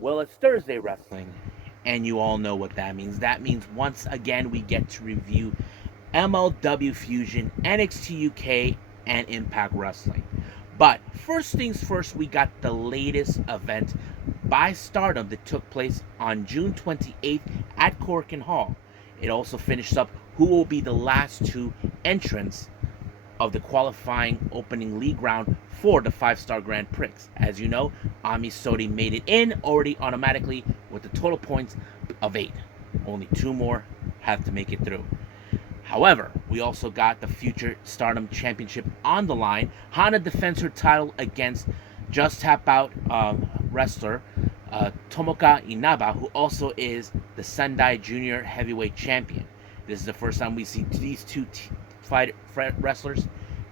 Well, it's Thursday Wrestling, and you all know what that means. That means once again we get to review MLW Fusion, NXT UK, and Impact Wrestling. But first things first, we got the latest event by Stardom that took place on June 28th at Korakuen Hall. It also finished up who will be the last two entrants of the qualifying opening league round for the 5-star Grand Prix. As you know, Ami Sodi made it in already automatically with the total points of 8. Only 2 more have to make it through. However, we also got the future Stardom Championship on the line. Hana defends her title against Just Tap Out wrestler Tomoka Inaba, who also is the Sendai Junior Heavyweight Champion. This is the first time we see these two wrestlers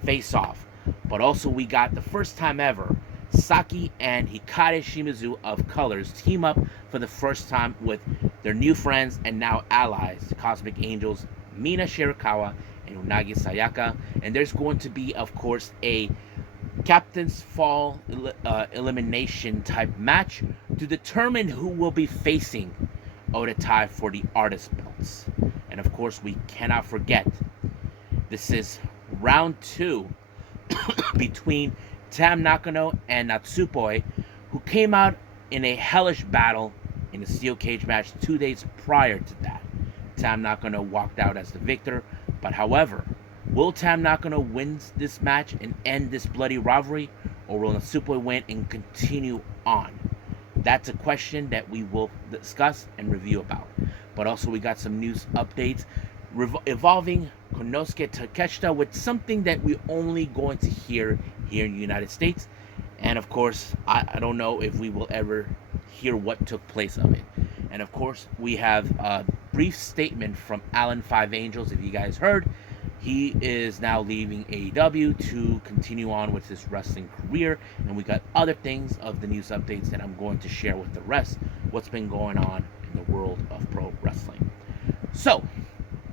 face off. But also we got the first time ever Saki and Hikari Shimizu of Colors team up for the first time with their new friends and now allies, the Cosmic Angels, Mina Shirakawa and Unagi Sayaka. And there's going to be, of course, a Captain's Fall elimination type match to determine who will be facing Odatai for the artist belts. And of course, we cannot forget, this is round 2 between Tam Nakano and Natsupoi, who came out in a hellish battle in a steel cage match 2 days prior to that. Tam Nakano walked out as the victor, but however, will Tam Nakano win this match and end this bloody rivalry, or will Natsupoi win and continue on? That's a question that we will discuss and review about. But also we got some news updates involving Konosuke Takeshita with something that we're only going to hear here in the United States. And of course, I don't know if we will ever hear what took place of it. And of course, we have a brief statement from Alan Five Angels. If you guys heard, he is now leaving AEW to continue on with his wrestling career. And we got other things of the news updates that I'm going to share with the rest, what's been going on in the world of pro wrestling. So,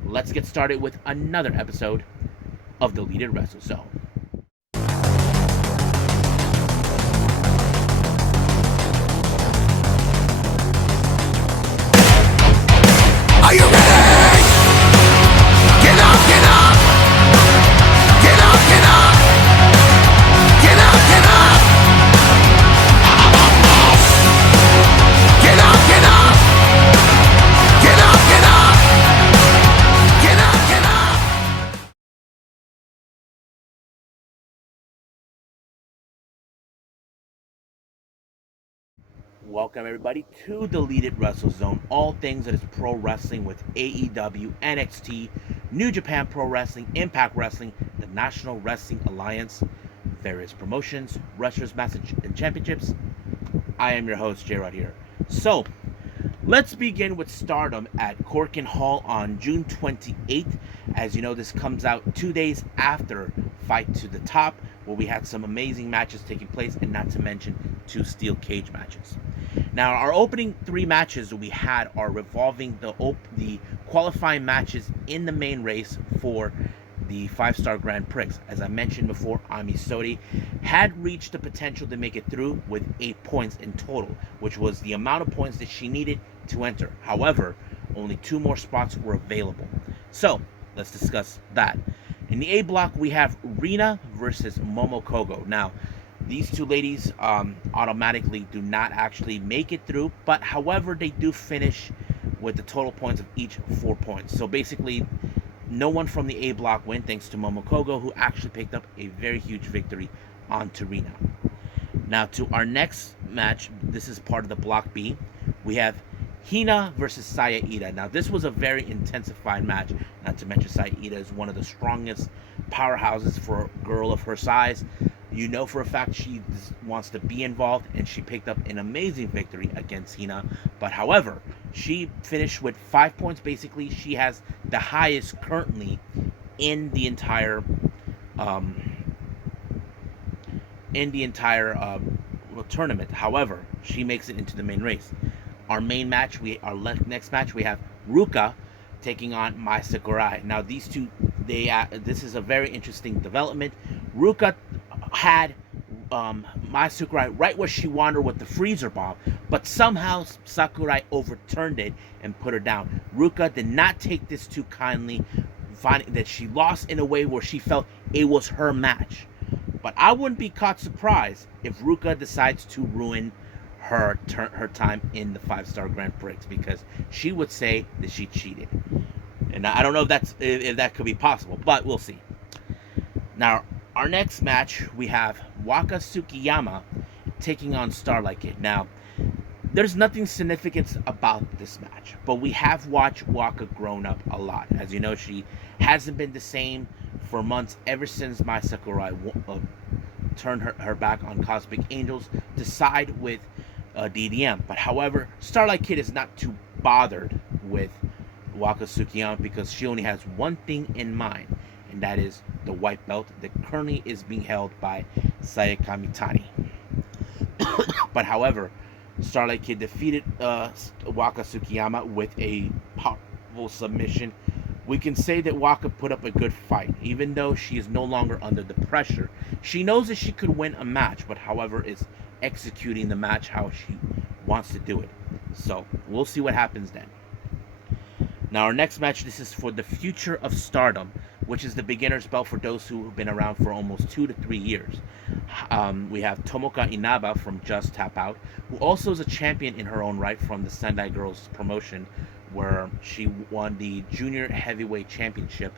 let's get started with another episode of the Deleted Wrestle Zone. Are you ready? Get up, get up! Get up, get up! Get up, get up! Get up, get up! Get up, get up! Get up, get up! Welcome everybody to Deleted Wrestle Zone. All things that is pro wrestling with AEW, NXT, New Japan Pro Wrestling, Impact Wrestling, the National Wrestling Alliance, various promotions, wrestlers, matches, and championships. I am your host, J-Rod here. So, let's begin with Stardom at Korakuen Hall on June 28th. As you know, this comes out 2 days after Fight to the Top, where we had some amazing matches taking place, and not to mention 2 steel cage matches. Now, our opening 3 matches that we had are revolving the qualifying matches in the main race for the 5-star Grand Prix. As I mentioned before, Ami Sodi had reached the potential to make it through with 8 points in total, which was the amount of points that she needed to enter. However, only 2 more spots were available. So, let's discuss that. In the A block, we have Rina versus Momo Kogo. Now, these 2 ladies automatically do not actually make it through, but however, they do finish with the total points of each 4 points. So basically, no one from the A block win, thanks to Momo Kogo, who actually picked up a very huge victory on Rina. Now, to our next match, this is part of the Block B. We have Hina versus Saya Ida. Now, this was a very intensified match. Not to mention, Saya Ida is one of the strongest powerhouses for a girl of her size. You know for a fact she wants to be involved, and she picked up an amazing victory against Hina. But however, she finished with 5 points. Basically, she has the highest currently in the entire tournament. However, she makes it into the main race. Our main match, next match, we have Ruka taking on Mai Sakurai. Now, these two, this is a very interesting development. Ruka had Mai Sakurai right where she wanted with the freezer bomb, but somehow Sakurai overturned it and put her down. Ruka did not take this too kindly, finding that she lost in a way where she felt it was her match. But I wouldn't be caught surprised if Ruka decides to ruin her time in the 5-star Grand Prix, because she would say that she cheated. And I don't know if that could be possible, but we'll see. Now, our next match, we have Waka Tsukiyama taking on Starlight Kid. Now, there's nothing significant about this match, but we have watched Waka grown up a lot. As you know, she hasn't been the same for months ever since Mai Sakurai turned her back on Cosmic Angels to side with DDM. But however, Starlight Kid is not too bothered with Waka Tsukiyama because she only has one thing in mind, and that is the white belt that currently is being held by Sayaka Mitani. But however, Starlight Kid defeated Waka Tsukiyama with a powerful submission. We can say that Waka put up a good fight, even though she is no longer under the pressure. She knows that she could win a match, but however is executing the match how she wants to do it. So we'll see what happens then. Now our next match, this is for the future of Stardom, which is the beginner's belt for those who have been around for almost 2 to 3 years. We have Tomoka Inaba from Just Tap Out, who also is a champion in her own right from the Sendai Girls promotion, where she won the Junior Heavyweight Championship.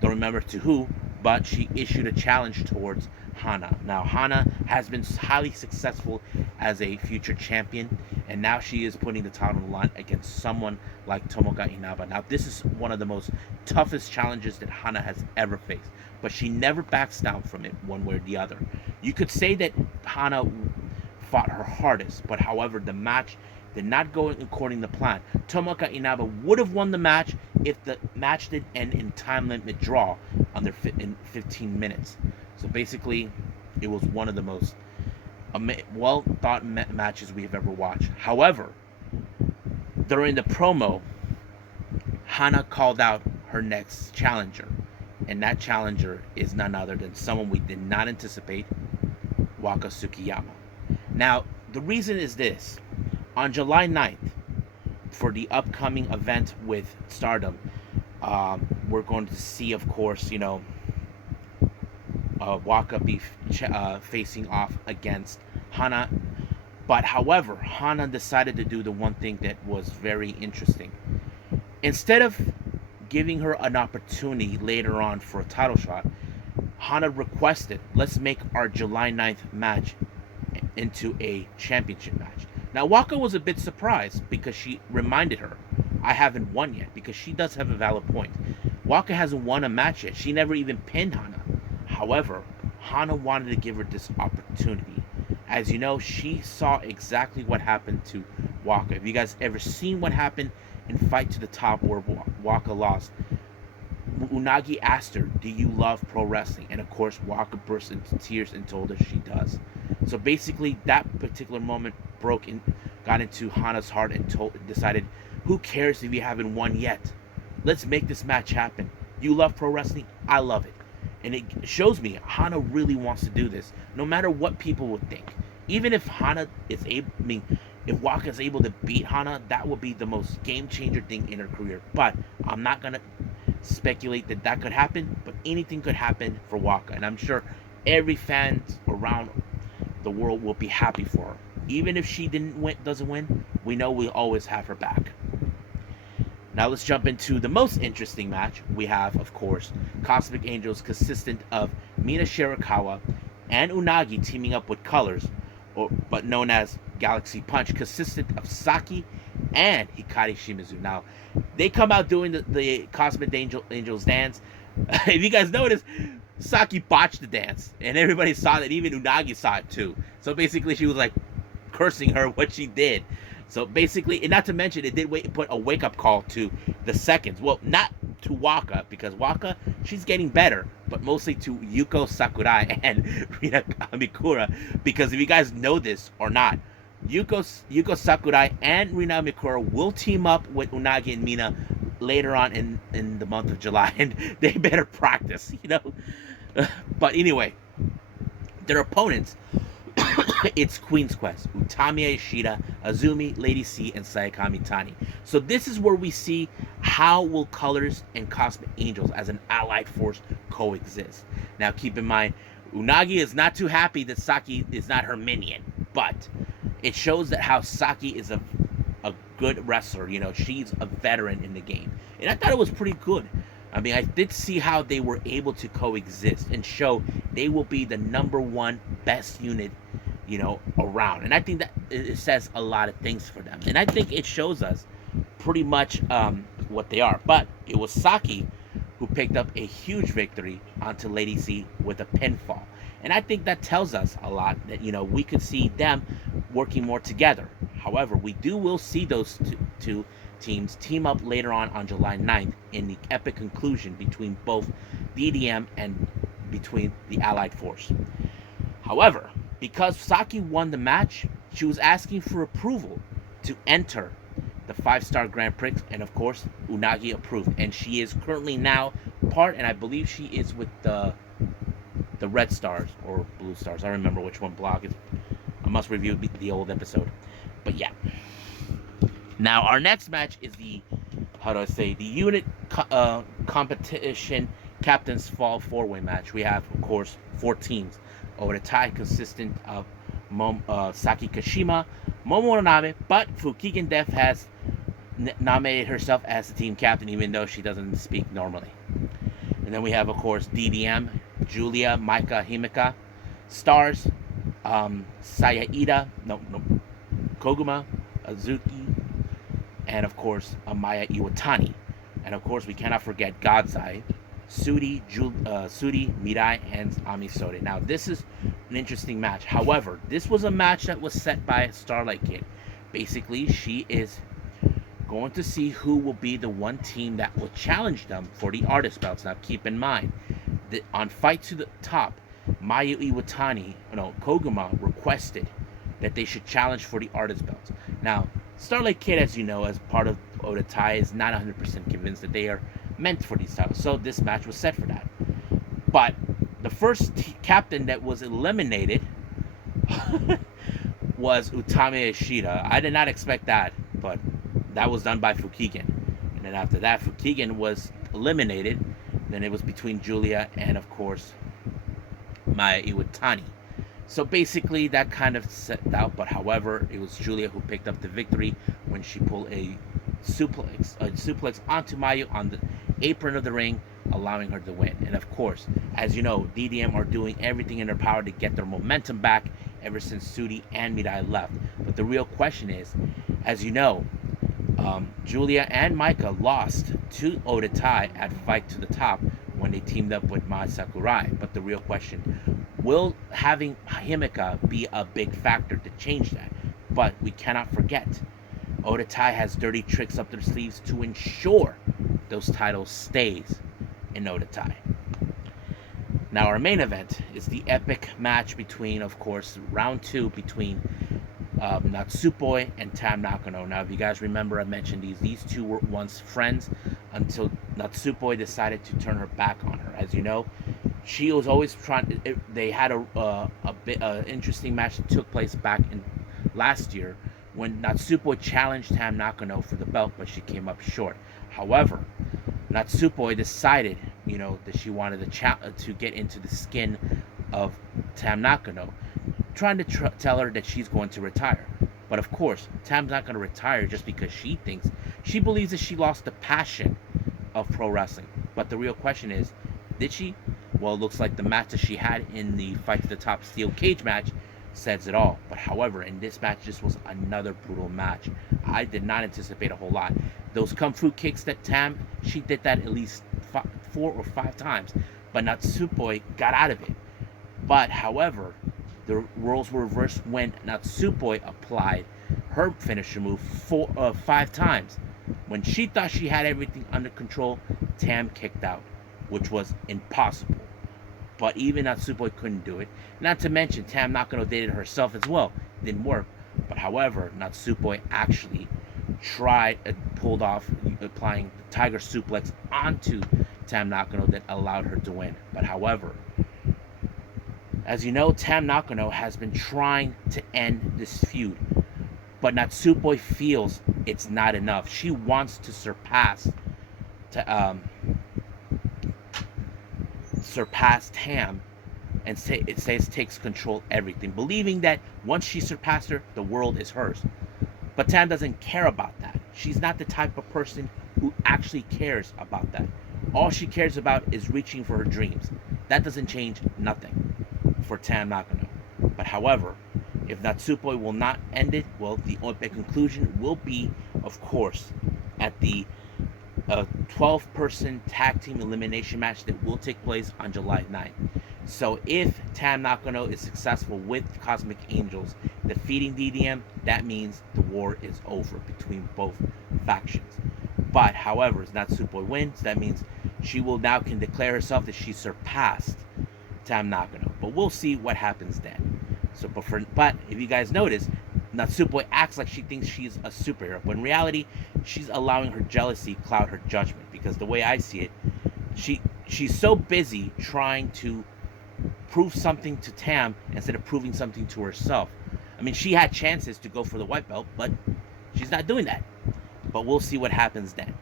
Don't remember to who, but she issued a challenge towards Hana. Now, Hana has been highly successful as a future champion, and now she is putting the title on the line against someone like Tomoka Inaba. Now, this is one of the most toughest challenges that Hana has ever faced, but she never backs down from it one way or the other. You could say that Hana fought her hardest, but however, the match did not go according to plan. Tomoka Inaba would have won the match if the match did end in time limit draw in 15 minutes. So basically, it was one of the most well-thought matches we have ever watched. However, during the promo, Hana called out her next challenger, and that challenger is none other than someone we did not anticipate, Waka Tsukiyama. Now, the reason is this. On July 9th, for the upcoming event with Stardom, we're going to see, of course, Waka be facing off against Hana. But however, Hana decided to do the one thing that was very interesting. Instead of giving her an opportunity later on for a title shot, Hana requested, let's make our July 9th match into a championship match. Now, Waka was a bit surprised because she reminded her, I haven't won yet, because she does have a valid point. Waka hasn't won a match yet. She never even pinned Hana. However, Hana wanted to give her this opportunity. As you know, she saw exactly what happened to Waka. If you guys ever seen what happened in Fight to the Top where Waka lost, Unagi asked her, do you love pro wrestling? And of course, Waka burst into tears and told her she does. So basically, that particular moment got into Hana's heart and decided, who cares if you haven't won yet? Let's make this match happen. You love pro wrestling? I love it. And it shows me Hana really wants to do this, no matter what people would think. Even if Hana is able, if Waka is able to beat Hana, that would be the most game-changer thing in her career. But I'm not going to speculate that could happen, but anything could happen for Waka. And I'm sure every fan around the world will be happy for her. Even if she doesn't win, we know we'll always have her back. Now let's jump into the most interesting match. We have, of course, Cosmic Angels consistent of Mina Shirakawa and Unagi teaming up with Colors, but known as Galaxy Punch, consistent of Saki and Hikari Shimizu. Now, they come out doing the Cosmic Angels dance. If you guys notice, Saki botched the dance, and everybody saw that. Even Unagi saw it too. So basically, she was like cursing her what she did. So basically, and not to mention, it did put a wake-up call to the seconds. Well, not to Waka, because Waka, she's getting better, but mostly to Yuko Sakurai and Rina Mikura, because if you guys know this or not, Yuko Sakurai and Rina Mikura will team up with Unagi and Mina later on in the month of July, and they better practice, But anyway, Their opponents, it's Queen's Quest, Utami Ishida, Azumi, Lady C, and Sayakami Tani. So this is where we see how will Colors and Cosmic Angels as an allied force coexist. Now keep in mind, Unagi is not too happy that Saki is not her minion, but it shows that how Saki is a good wrestler. You know, she's a veteran in the game, and I thought it was pretty good. I mean, I did see how they were able to coexist and show they will be the #1 best unit, you know, around. And I think that it says a lot of things for them. And I think it shows us pretty much what they are. But it was Saki who picked up a huge victory onto Lady C with a pinfall. And I think that tells us a lot that, you know, we could see them working more together. However, will see those two teams team up later on July 9th in the epic conclusion between both DDM and between the Allied Force. However, because Saki won the match, she was asking for approval to enter the 5-star Grand Prix, and of course, Unagi approved. And she is currently now part, and I believe she is with the Red Stars or Blue Stars. I don't remember which one blog is. I must review the old episode. But yeah. Now, our next match is the unit competition Captain's Fall 4-way match. We have, of course, 4 teams. Over the tie consistent of Saki Kashima, Momo Name, but Fukigen Death has nominated herself as the team captain, even though she doesn't speak normally. And then we have, of course, DDM, Julia, Maika, Himeka, Stars, Koguma, Azuki, and of course, Amaya Iwatani. And of course, we cannot forget God's Eye, Sudi, Mirai, and Ami Sode. Now, this is an interesting match. However, this was a match that was set by Starlight Kid. Basically, she is going to see who will be the one team that will challenge them for the artist belts. Now, keep in mind that on Fight to the Top, Mayu Koguma requested that they should challenge for the artist belts. Now, Starlight Kid, as you know, as part of Odatai, is not 100% convinced that they are meant for these titles. So this match was set for that. But the first captain that was eliminated was Utami Ishida. I did not expect that, but that was done by Fukigen. And then after that, Fukigen was eliminated. Then it was between Julia and, of course, Maya Iwatani. So basically, that kind of set out. But however, it was Julia who picked up the victory when she pulled a suplex onto Mayu on the apron of the ring, allowing her to win. And of course, as you know, DDM are doing everything in their power to get their momentum back ever since Sudi and Mirai left. But the real question is, as you know, Julia and Maika lost to Odatai at Fight to the Top when they teamed up with Mai Sakurai. But the real question, will having Himeka be a big factor to change that? But we cannot forget, Odatai has dirty tricks up their sleeves to ensure those titles stays in Odatai. Now, our main event is the epic match between, of course, round 2 between Natsupoi and Tam Nakano. Now, if you guys remember, I mentioned these two were once friends until Natsupoi decided to turn her back on her. As you know, she was always trying. They had a interesting match that took place back in last year when Natsupoi challenged Tam Nakano for the belt, but she came up short. However, Natsupoi decided, that she wanted to get into the skin of Tam Nakano, trying to tell her that she's going to retire. But of course, Tam's not going to retire just because she believes that she lost the passion of pro wrestling. But the real question is, did she? Well, it looks like the match that she had in the Fight to the Top steel cage match says it all. But however, in this match, this was another brutal match. I did not anticipate a whole lot. Those kung fu kicks that Tam, she did that at least 4 or 5 times, but Natsupoi got out of it. But however, the roles were reversed when Natsupoi applied her finisher move 5 times. When she thought she had everything under control, Tam kicked out, which was impossible. But even Natsupoi couldn't do it. Not to mention, Tam Nakano did it herself as well. It didn't work. But however, Natsupoi actually tried and pulled off applying the Tiger Suplex onto Tam Nakano that allowed her to win. But however, As you know, Tam Nakano has been trying to end this feud, but Natsupoi feels it's not enough. She wants to surpass Tam and it says takes control everything, believing that once she surpassed her, the world is hers. But Tam doesn't care about that. She's not the type of person who actually cares about that. All she cares about is reaching for her dreams. That doesn't change nothing for Tam Nakano. But however, if Natsupoi will not end it, well, the conclusion will be, of course, at the 12-person tag team elimination match that will take place on July 9th. So if Tam Nakano is successful with Cosmic Angels defeating DDM, that means the war is over between both factions. But however, if Natsupoi wins, that means she will now can declare herself that she surpassed Tam Nakano. But we'll see what happens then. So, but if you guys notice, Natsupoi acts like she thinks she's a superhero, but in reality, she's allowing her jealousy cloud her judgment. Because the way I see it, she's so busy trying to prove something to Tam instead of proving something to herself. I mean, she had chances to go for the white belt, but she's not doing that. But we'll see what happens then.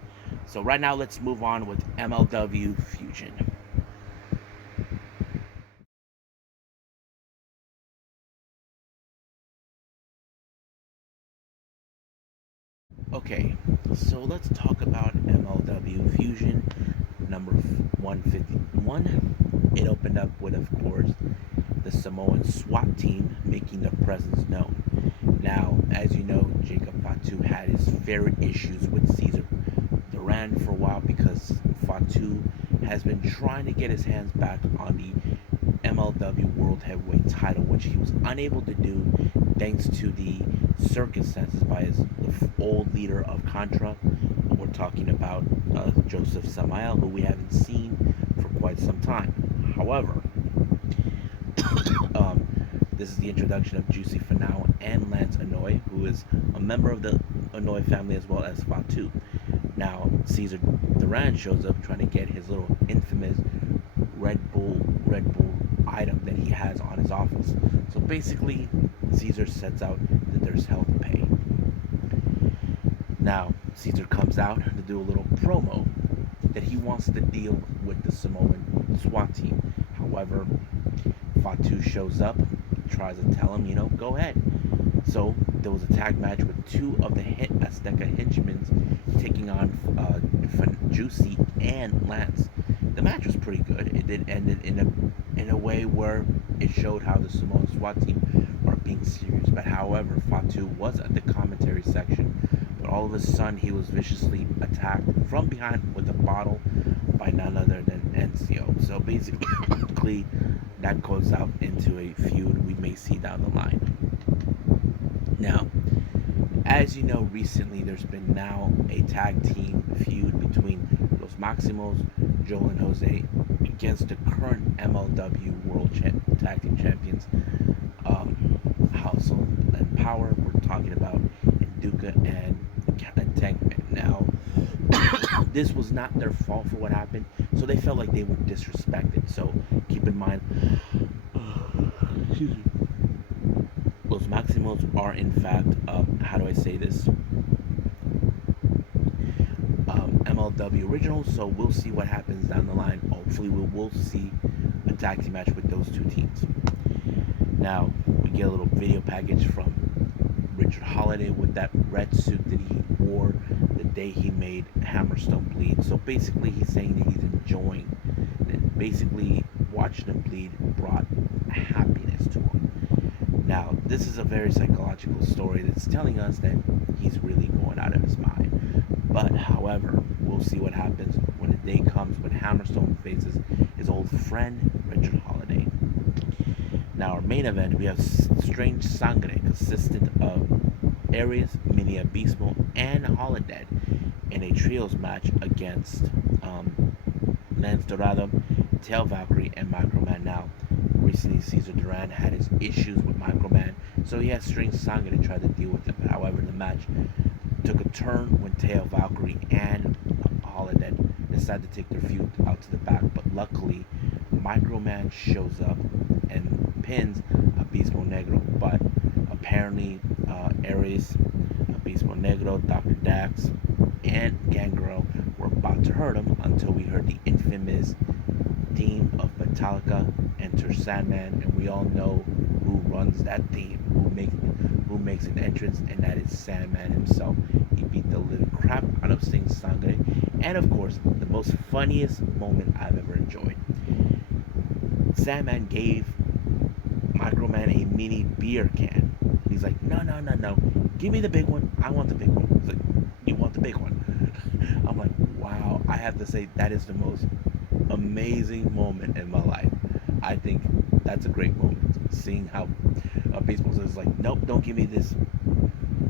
So right now, let's move on with MLW Fusion. Okay, so let's talk about MLW Fusion number 151. It opened up with, of course, the Samoan SWAT Team making their presence known. Now, as you know, Jacob Fatu had his fair issues with Caesar Duran for a while because Fatu has been trying to get his hands back on the MLW World Heavyweight title, which he was unable to do thanks to the circumstances by the old leader of Contra. We're talking about Joseph Samael, who we haven't seen for quite some time. However, this is the introduction of Juicy Finau and Lance Anoa'i, who is a member of the Anoa'i family as well as Fatu. Now, Caesar Duran shows up trying to get his little infamous Red Bull item that he has on his office. So basically, Caesar sets out that there's hell to pay. Now, Caesar comes out to do a little promo that he wants to deal with the Samoan SWAT team. However, Fatu shows up, tries to tell him, go ahead. So there was a tag match with two of the Azteca henchmen taking on Juicy and Lance. The match was pretty good. It did end in a way where it showed how the Samoan SWAT team are being serious. But however, Fatu was at the commentary section, but all of a sudden he was viciously attacked from behind with a bottle by none other than Encio. So basically, that goes out into a feud we may see down the line. Now, as you know, recently there's been now a tag team feud between Los Maximos, Joel and Jose, against the current MLW World Tag Team Champions, Hustle and Power. We're talking about Duca and Tankman. Now, this was not their fault for what happened, so they felt like they were disrespected. So keep in mind, Los Maximos are in fact, how do I say this? MLW originals, so we'll see what happens down the line. Hopefully we will see a tag team match with those two teams. Now, we get a little video package from Richard Holiday with that red suit that he wore the day he made Hammerstone bleed. So basically he's saying that he's enjoying it. Basically watching him bleed brought happiness to him. Now, this is a very psychological story that's telling us that he's really going out of his mind. But however, we'll see what happens when the day comes when Hammerstone faces his old friend Richard Holiday. Now, our main event, we have Strange Sangre, consistent of Aries, Mini Abismo, and Holodead in a trios match against Lance Dorado, Tail Valkyrie, and Microman. Now, recently Caesar Duran had his issues with Microman, so he had Strange Sangre to try to deal with it. However, the match took a turn when Tail Valkyrie and Holodead decided to take their feud out to the back, but luckily Microman shows up and pins Abismo Negro. But apparently, Aries, Abismo Negro, Dr. Dax, and Gangrel were about to hurt him until we heard the infamous theme of Metallica enter Sandman, and we all know who runs that theme, who makes an entrance, and that is Sandman himself. He beat the living crap out of Sting Sangre, and of course, the most funniest moment I've ever enjoyed. Sandman gave Microman a mini beer can. He's like, no, no, no, no, give me the big one. I want the big one. He's like, you want the big one? I'm like, wow. I have to say that is the most amazing moment in my life. I think that's a great moment. Seeing how baseball says like, nope, don't give me this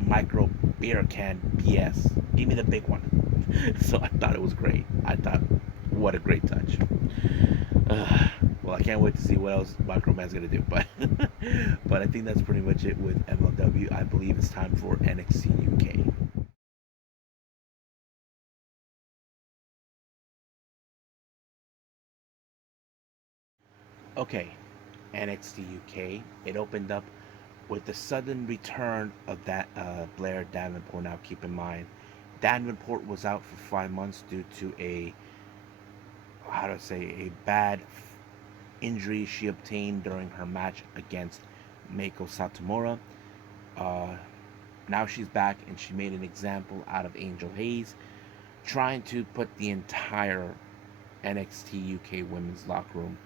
micro beer can BS. Give me the big one. So I thought it was great. I thought, what a great touch. Well, I can't wait to see what else Microman's gonna do. But but I think that's pretty much it with MLW. I believe it's time for NXT UK. Okay, NXT UK. It opened up with the sudden return of that Blair Davenport. Now, keep in mind, Davenport was out for 5 months due to a a bad injury she obtained during her match against Meiko Satomura. Uh, Now she's back and she made an example out of Angel Hayes, trying to put the entire NXT UK women's locker room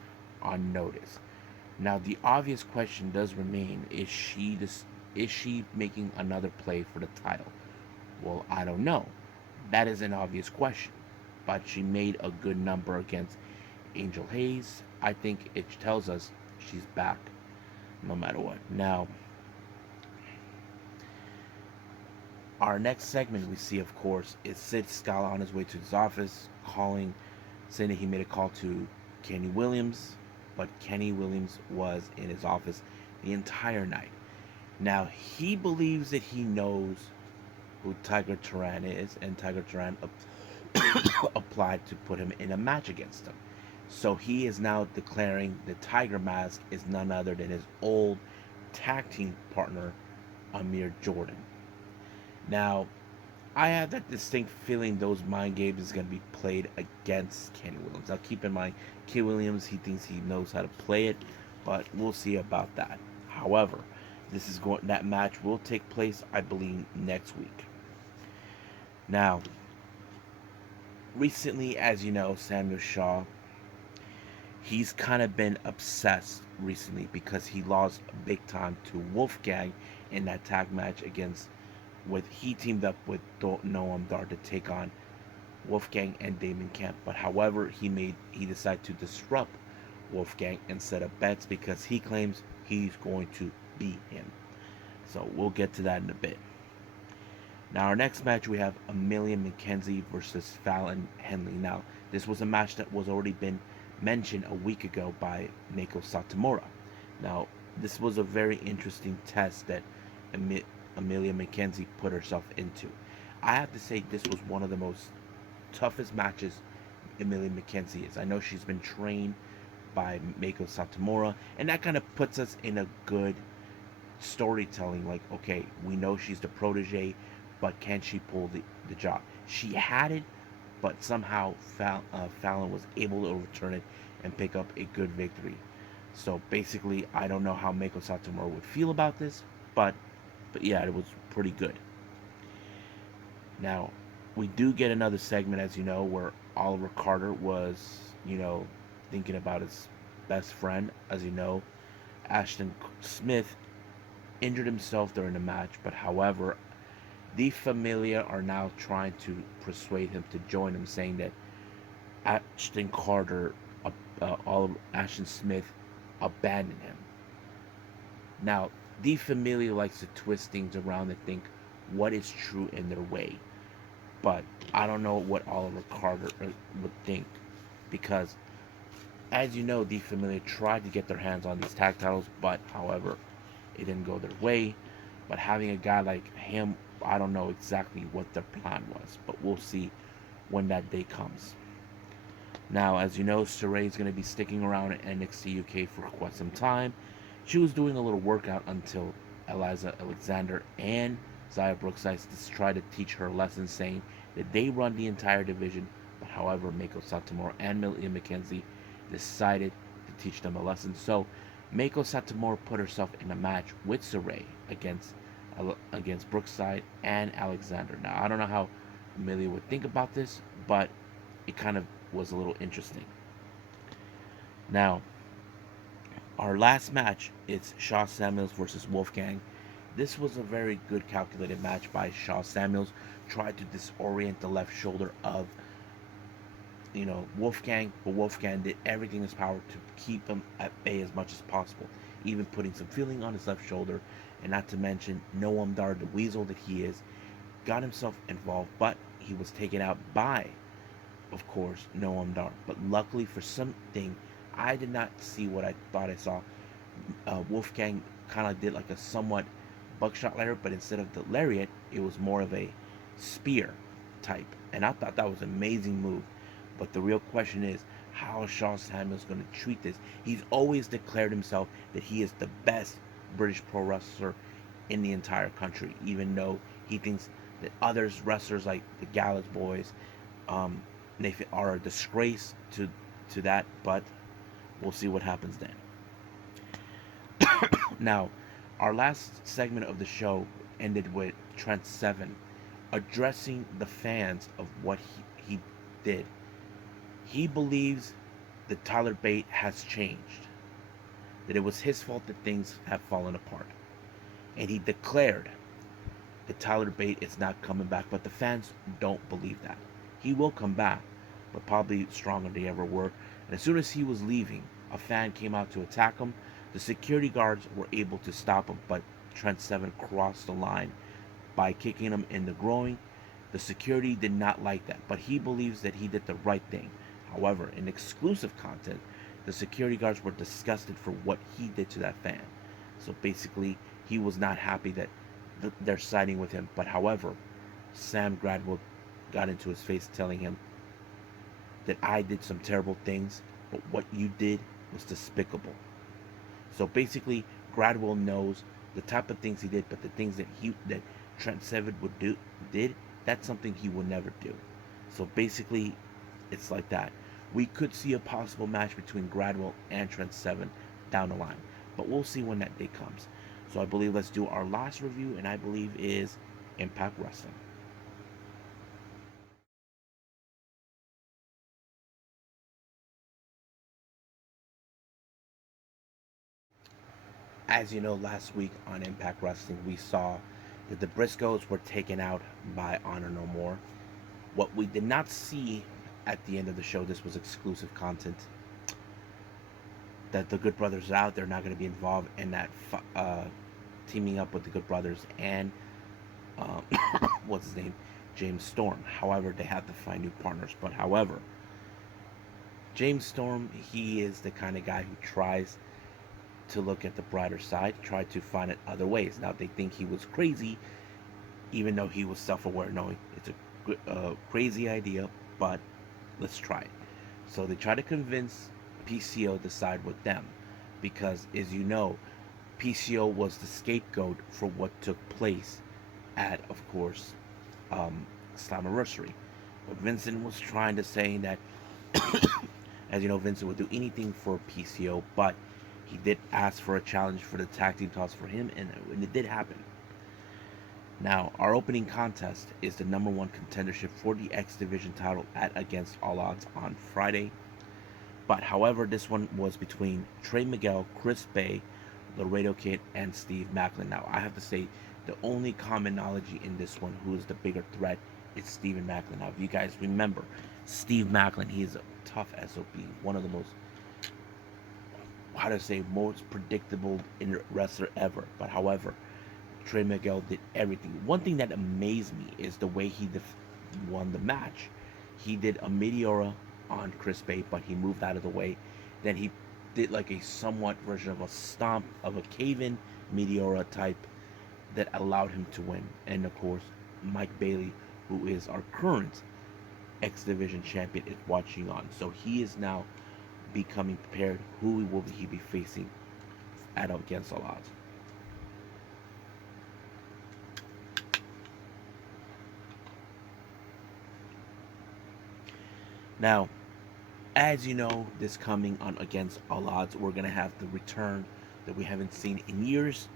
on notice. Now the obvious question does remain: is she making another play for the title? Well, I don't know. That is an obvious question, but she made a good number against Angel Hayes. I think it tells us she's back, no matter what. Now, our next segment we see, of course, is Sid Scala on his way to his office, saying that he made a call to Kenny Williams, but Kenny Williams was in his office the entire night. Now, he believes that he knows who Tiger Turan is, and Tiger Turan applied to put him in a match against him. So he is now declaring the Tiger Mask is none other than his old tag team partner, Amir Jordan. Now, I have that distinct feeling those mind games is going to be played against Kenny Williams. Now, keep in mind, Kenny Williams, he thinks he knows how to play it, but we'll see about that. However, that match will take place, I believe, next week. Now, recently, as you know, Samuel Shaw, he's kind of been obsessed recently because he lost big time to Wolfgang in that tag match he teamed up with Noam Dar to take on Wolfgang and Damon Kemp. But however, he decided to disrupt Wolfgang instead of Betts because he claims he's going to beat him. So we'll get to that in a bit. Now, our next match, we have Emilia Mckenzie versus Fallon Henley. Now, this was a match that was already been mentioned a week ago by Meiko Satomura. Now, this was a very interesting test that Emilia Mckenzie put herself into. I have to say this was one of the most toughest matches Emilia Mckenzie is. I know she's been trained by Meiko Satomura, and that kind of puts us in a good storytelling. Like, okay, we know she's the protege, but can she pull the job? She had it, but somehow Fallon was able to overturn it and pick up a good victory. So basically, I don't know how Meiko Satomura would feel about this, but yeah, it was pretty good. Now, we do get another segment, as you know, where Oliver Carter was, thinking about his best friend. As you know, Ashton Smith injured himself during the match, but however, the Familia are now trying to persuade him to join him, saying that Ashton Smith abandoned him. Now, the Familia likes to twist things around and think what is true in their way. But I don't know what Oliver Carter would think, because, as you know, the Familia tried to get their hands on these tag titles, but however, it didn't go their way. But having a guy like him, I don't know exactly what their plan was, but we'll see when that day comes. Now, as you know, Saray is going to be sticking around at NXT UK for quite some time. She was doing a little workout until Eliza Alexander and Zaya Brookside tried to teach her a lesson, saying that they run the entire division. But however, Mako Satomura and Emilia Mckenzie decided to teach them a lesson. So Mako Satomura put herself in a match with Saray against Brookside and Alexander. Now, I don't know how Emilia would think about this, but it kind of was a little interesting. Now, our last match, it's Shaw Samuels versus Wolfgang. This was a very good calculated match by Shaw Samuels. Tried to disorient the left shoulder of Wolfgang, but Wolfgang did everything in his power to keep him at bay as much as possible, even putting some feeling on his left shoulder, and not to mention Noam Dar, the weasel that he is, got himself involved, but he was taken out by, of course, Noam Dar. But luckily for something, I did not see what I thought I saw. Wolfgang kind of did like a somewhat buckshot lariat, but instead of the lariat, it was more of a spear type, and I thought that was an amazing move. But the real question is, how is Shaw Samuels going to treat this? He's always declared himself that he is the best British pro wrestler in the entire country, even though he thinks that others wrestlers like the Gallows Boys they are a disgrace to that. But we'll see what happens then. Now, our last segment of the show ended with Trent Seven addressing the fans of what he did. He believes that Tyler Bate has changed, that it was his fault that things have fallen apart. And he declared that Tyler Bate is not coming back, but the fans don't believe that. He will come back, but probably stronger than they ever were. And as soon as he was leaving, a fan came out to attack him. The security guards were able to stop him, but Trent Seven crossed the line by kicking him in the groin. The security did not like that, but he believes that he did the right thing. However, in exclusive content, the security guards were disgusted for what he did to that fan. So basically, he was not happy that they're siding with him. But however, Sam Gradwell got into his face telling him that I did some terrible things, but what you did was despicable. So basically, Gradwell knows the type of things he did, but the things that Trent Seven did, that's something he would never do. So basically, it's like that. We could see a possible match between Gradwell and Trent Seven down the line, but we'll see when that day comes. So I believe let's do our last review, and I believe is Impact Wrestling. As you know, last week on Impact Wrestling, we saw that the Briscoes were taken out by Honor No More. What we did not see at the end of the show, this was exclusive content, that the Good Brothers are out. They're not going to be involved in that teaming up with the Good Brothers and uh, what's his name, James Storm. However, they have to find new partners. But however, James Storm, he is the kind of guy who tries to look at the brighter side, try to find it other ways. Now they think he was crazy, even though he was self-aware, knowing it's a crazy idea, but let's try it. So they try to convince PCO to side with them, because as you know, PCO was the scapegoat for what took place at, of course, Slammiversary. But Vincent was trying to say that, as you know, Vincent would do anything for PCO, but he did ask for a challenge for the tag team titles for him, and it did happen. Now, our opening contest is the number one contendership for the X Division title at Against All Odds on Friday. But however, this one was between Trey Miguel, Chris Bay, Laredo Kid, and Steve Macklin. Now, I have to say, the only commonality in this one, who is the bigger threat, is Steven Macklin. Now, if you guys remember, Steve Macklin, he is a tough SOB, one of the most, how to say, most predictable wrestler ever. But however, Trey Miguel did everything. One thing that amazed me is the way he won the match. He did a Meteora on Chris Bay, but he moved out of the way. Then he did like a somewhat version of a stomp of a cave-in Meteora type that allowed him to win. And of course, Mike Bailey, who is our current X Division champion is watching on. So he is now becoming prepared. Who will he be facing at Against All Odds? Now, as you know, this coming on Against All Odds, we're gonna have the return that we haven't seen in years.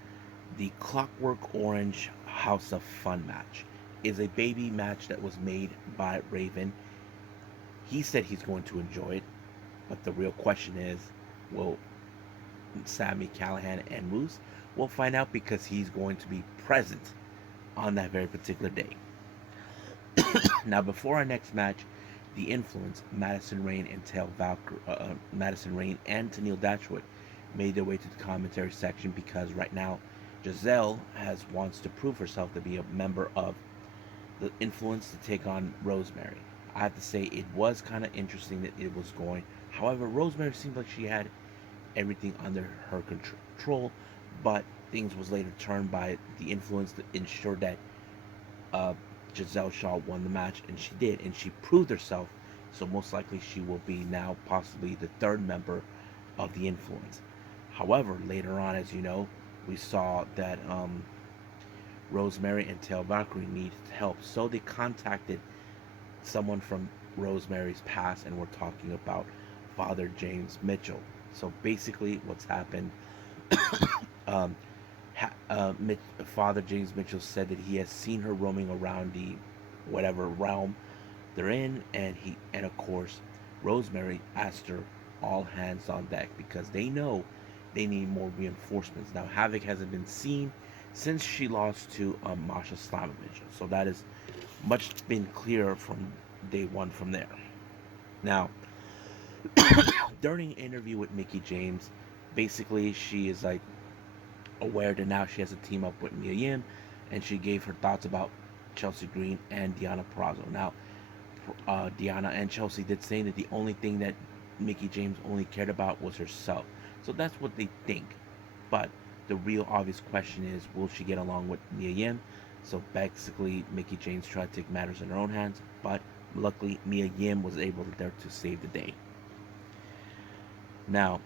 The Clockwork Orange House of Fun match is a baby match that was made by Raven. He said he's going to enjoy it, but the real question is, will Sammy Callahan and Moose? We'll find out because he's going to be present on that very particular day. Now, before our next match, the Influence, Madison Rain and Madison Rain and Tennille Dashwood made their way to the commentary section because right now Giselle wants to prove herself to be a member of the Influence to take on Rosemary. I have to say it was kind of interesting that it was going. However, Rosemary seemed like she had everything under her control, but things was later turned by the Influence to ensure that uh, Giselle Shaw won the match, and she did, and she proved herself. So most likely she will be now possibly the third member of the Influence. However, later on, as you know, we saw that Rosemary and Tail Valkyrie needed help, so they contacted someone from Rosemary's past, and we're talking about Father James Mitchell. So basically, what's happened? um, Father James Mitchell said that he has seen her roaming around the whatever realm they're in, and of course, Rosemary asked her all hands on deck because they know they need more reinforcements. Now, Havoc hasn't been seen since she lost to Masha Slamovich, so that is much been clearer from day one from there. Now, during an interview with Mickie James, basically she is like aware that now she has to team up with Mia Yim, and she gave her thoughts about Chelsea Green and Deonna Purrazzo. Now, Deonna and Chelsea did say that the only thing that Mickie James only cared about was herself. So that's what they think. But the real obvious question is, will she get along with Mia Yim? So basically, Mickie James tried to take matters in her own hands, but luckily Mia Yim was able to there to save the day. Now,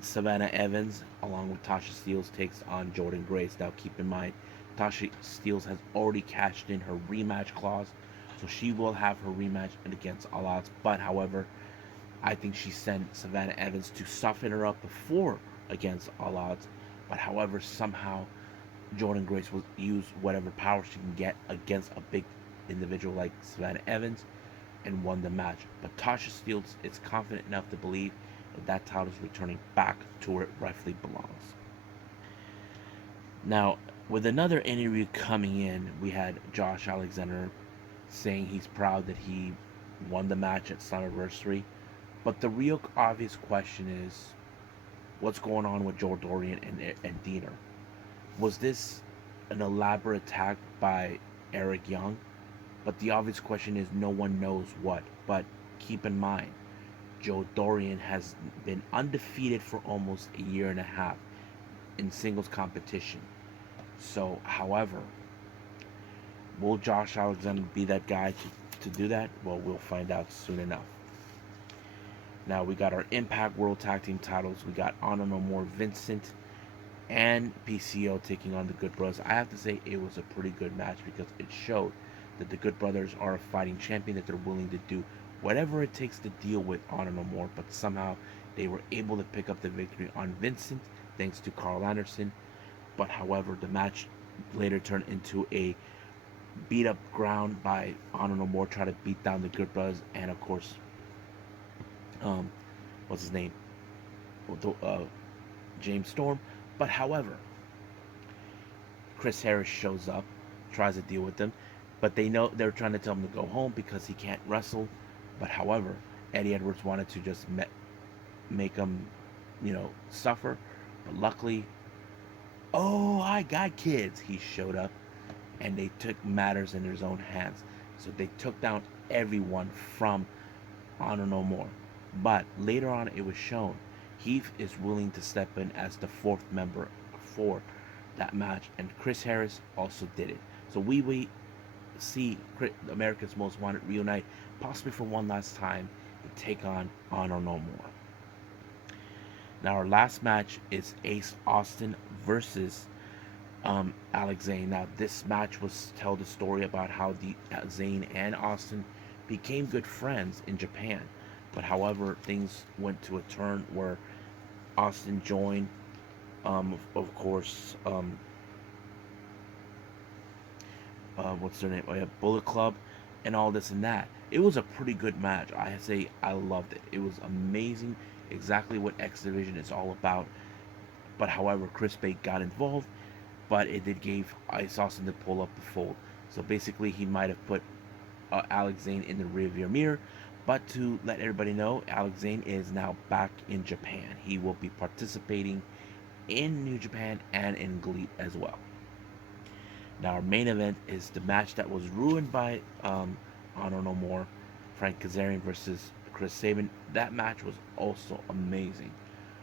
Savannah Evans, along with Tasha Steelz, takes on Jordan Grace. Now, keep in mind, Tasha Steelz has already cashed in her rematch clause, so she will have her rematch against All Odds. But, however, I think she sent Savannah Evans to soften her up before against All Odds. But, however, somehow Jordan Grace will use whatever power she can get against a big individual like Savannah Evans and won the match. But Tasha Steelz is confident enough to believe that title is returning back to where it rightfully belongs. Now, with another interview coming in, we had Josh Alexander saying he's proud that he won the match at Slammiversary. But the real obvious question is, what's going on with Joe Dorian and Diener? Was this an elaborate attack by Eric Young? But the obvious question is, no one knows what. But keep in mind, Joe Dorian has been undefeated for almost a year and a half in singles competition. So, however, will Josh Alexander be that guy to do that? Well, we'll find out soon enough. Now, we got our Impact World Tag Team titles. We got Honor No More Vincent and PCO taking on the Good Brothers. I have to say it was a pretty good match because it showed that the Good Brothers are a fighting champion, that they're willing to do whatever it takes to deal with Honor No More, but somehow they were able to pick up the victory on Vincent thanks to Carl Anderson. But however, the match later turned into a beat up ground by Honor No More, try to beat down the Good Brothers, and of course, what's his name? James Storm. But however, Chris Harris shows up, tries to deal with them, but they know they're trying to tell him to go home because he can't wrestle. But however, Eddie Edwards wanted to just make him, suffer. But luckily, oh, I got kids. He showed up, and they took matters in their own hands. So they took down everyone from Honor No More. But later on, it was shown Heath is willing to step in as the fourth member for that match, and Chris Harris also did it. So we see America's Most Wanted reunite, possibly for one last time, and take on Honor No More. Now, our last match is Ace Austin versus Alex Zane. Now, this match was tell the story about how the Zane and Austin became good friends in Japan, but however, things went to a turn where Austin joined, of course, what's their name? Oh, yeah, Bullet Club, and all this and that. It was a pretty good match. I say I loved it. It was amazing. Exactly what X Division is all about. But however, Chris Bay got involved, but it did give Ice Austin to pull up the fold. So basically, he might have put Alex Zane in the rearview mirror. But to let everybody know, Alex Zane is now back in Japan. He will be participating in New Japan and in GLEAT as well. Now, our main event is the match that was ruined by Honor No More, Frank Kazarian versus Chris Sabin. That match was also amazing.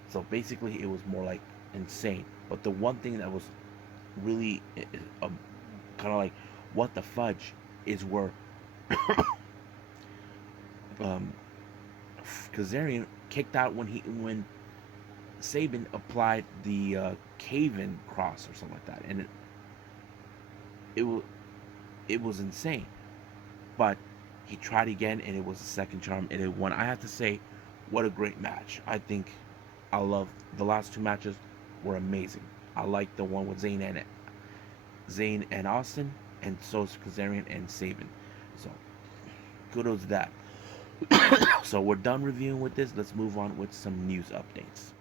So basically, it was more like insane. But the one thing that was really kind of like, what the fudge, is where um, Kazarian kicked out when Sabin applied the cave-in cross or something like that, and it, it was insane. But he tried again, and it was the second charm, and it won. I have to say, what a great match. I think I love the last two matches were amazing. I like the one with Zane and Austin, and so is Kazarian and Sabin. So kudos to that. So we're done reviewing with this. Let's move on with some news updates.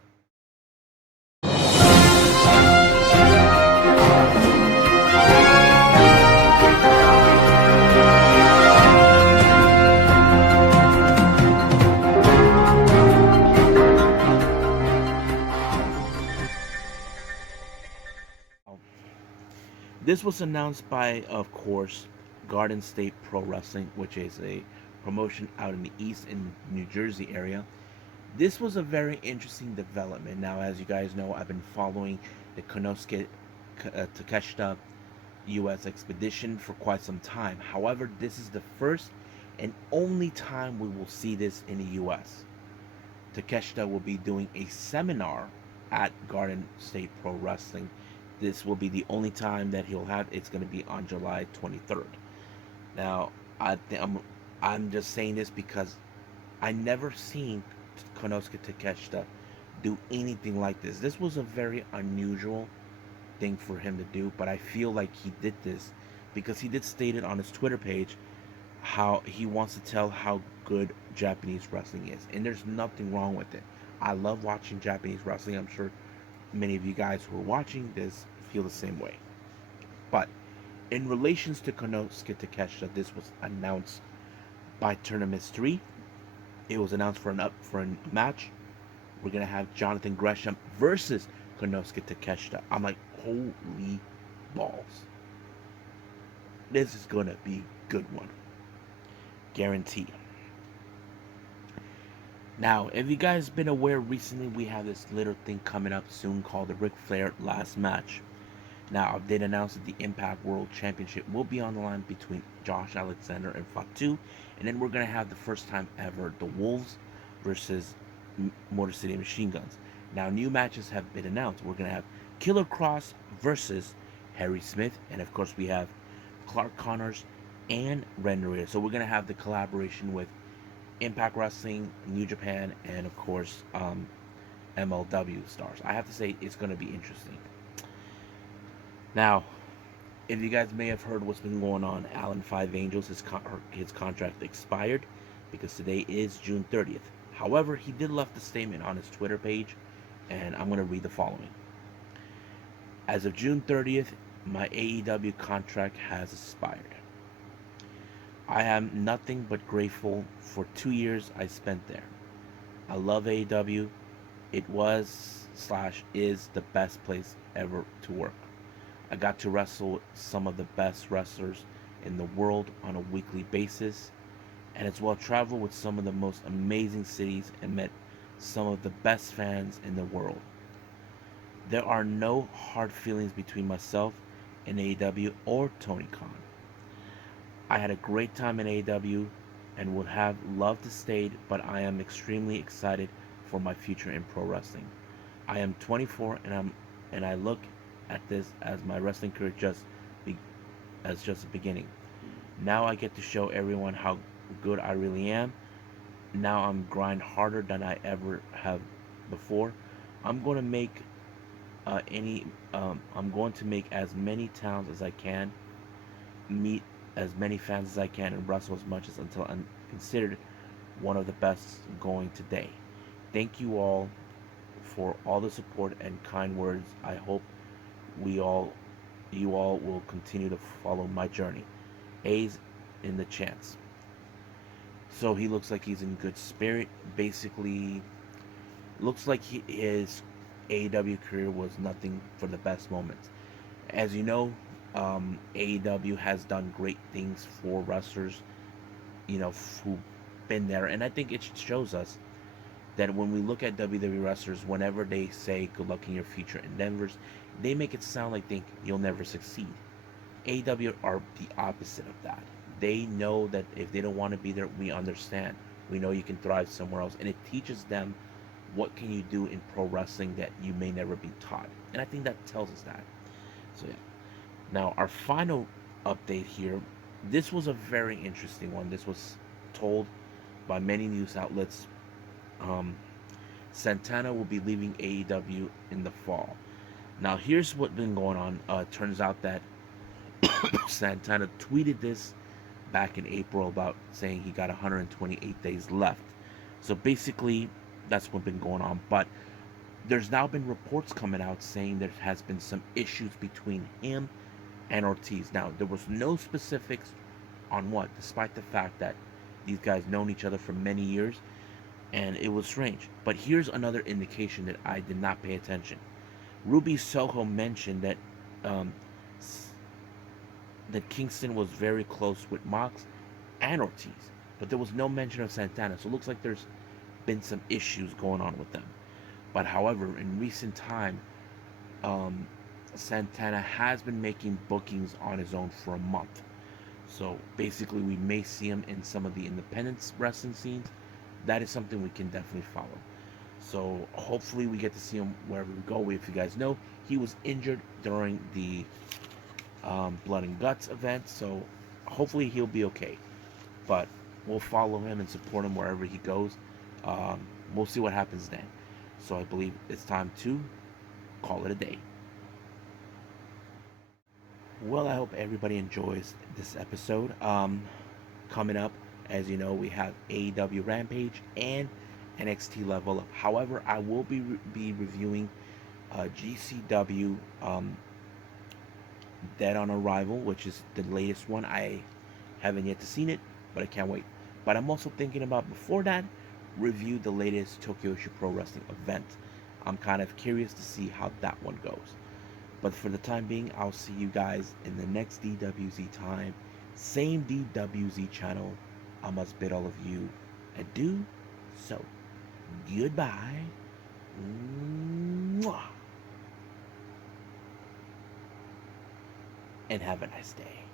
This was announced by, of course, Garden State Pro Wrestling, which is a promotion out in the East in New Jersey area. This was a very interesting development. Now, as you guys know, I've been following the Konosuke Takeshita U.S. expedition for quite some time. However, this is the first and only time we will see this in the U.S. Takeshita will be doing a seminar at Garden State Pro Wrestling. This will be the only time that he'll have. It's going to be on July 23rd. Now, I'm just saying this because I never seen Konosuke Takeshita do anything like this. This was a very unusual thing for him to do, but I feel like he did this because he did state it on his Twitter page how he wants to tell how good Japanese wrestling is, and there's nothing wrong with it. I love watching Japanese wrestling. I'm sure many of you guys who are watching this feel the same way. But in relations to Konosuke Takeshita, this was announced by Terminus 3. It was announced for a match. We're gonna have Jonathan Gresham versus Konosuke Takeshita. I'm like, holy balls! This is gonna be a good one, guarantee. Now, if you guys been aware, recently we have this little thing coming up soon called the Ric Flair Last Match. Now, they announced that the Impact World Championship will be on the line between Josh Alexander and Fatu, and then we're gonna have the first time ever the Wolves versus Motor City Machine Guns. Now, new matches have been announced. We're gonna have Killer Cross versus Harry Smith, and of course we have Clark Connors and Ren Narita. So we're gonna have the collaboration with Impact Wrestling, New Japan, and of course MLW stars. I have to say it's gonna be interesting. Now, if you guys may have heard what's been going on, Alan Five Angels, his contract expired because today is June 30th. However, he did left a statement on his Twitter page, and I'm going to read the following. As of June 30th, my AEW contract has expired. I am nothing but grateful for 2 years I spent there. I love AEW. It was/is the best place ever to work. I got to wrestle with some of the best wrestlers in the world on a weekly basis, and as well traveled with some of the most amazing cities and met some of the best fans in the world. There are no hard feelings between myself and AEW or Tony Khan. I had a great time in AEW and would have loved to stay, but I am extremely excited for my future in pro wrestling. I am 24 and I look at this as my wrestling career be, just a beginning. Now I get to show everyone how good I really am. Now I'm grind harder than I ever have before. I'm going to make any I'm going to make as many towns as I can, meet as many fans as I can, and wrestle as much as until I'm considered one of the best going today. Thank you all for all the support and kind words. I hope we all you all will continue to follow my journey. A's in the chance. So he looks like he's in good spirit. Basically, looks like his AEW career was nothing for the best moments. As you know, AEW has done great things for wrestlers, who've been there, and I think it shows us that when we look at WWE wrestlers, whenever they say "good luck in your future endeavors," they make it sound like you'll never succeed. AEW are the opposite of that. They know that if they don't want to be there, we understand. We know you can thrive somewhere else, and it teaches them what can you do in pro wrestling that you may never be taught. And I think that tells us that. So yeah. Now our final update here. This was a very interesting one. This was told by many news outlets. Um, Santana will be leaving AEW in the fall. Now here's what's been going on. Turns out that Santana tweeted this back in April about saying he got 128 days left. So basically, that's what's been going on. But there's now been reports coming out saying there has been some issues between him and Ortiz. Now, there was no specifics on what, despite the fact that these guys known each other for many years, and it was strange. But here's another indication that I did not pay attention. Ruby Soho mentioned um, that Kingston was very close with Mox and Ortiz, but there was no mention of Santana. So it looks like there's been some issues going on with them. But however, in recent time, um, Santana has been making bookings on his own for a month. So basically, we may see him in some of the independent wrestling scenes. That is something we can definitely follow. So hopefully, we get to see him wherever we go. If you guys know, he was injured during the Blood and Guts event, so hopefully he'll be okay. But we'll follow him and support him wherever he goes. We'll see what happens then. So I believe it's time to call it a day. Well, I hope everybody enjoys this episode. Coming up, as you know, we have AEW Rampage and NXT Level Up. However, I will be reviewing GCW Dead on Arrival, which is the latest one. I haven't yet to seen it, but I can't wait. But I'm also thinking about, before that, review the latest Tokyo Pro Wrestling event. I'm kind of curious to see how that one goes. But for the time being, I'll see you guys in the next DWZ time. Same DWZ channel. I must bid all of you adieu. So, goodbye. Mwah. And have a nice day.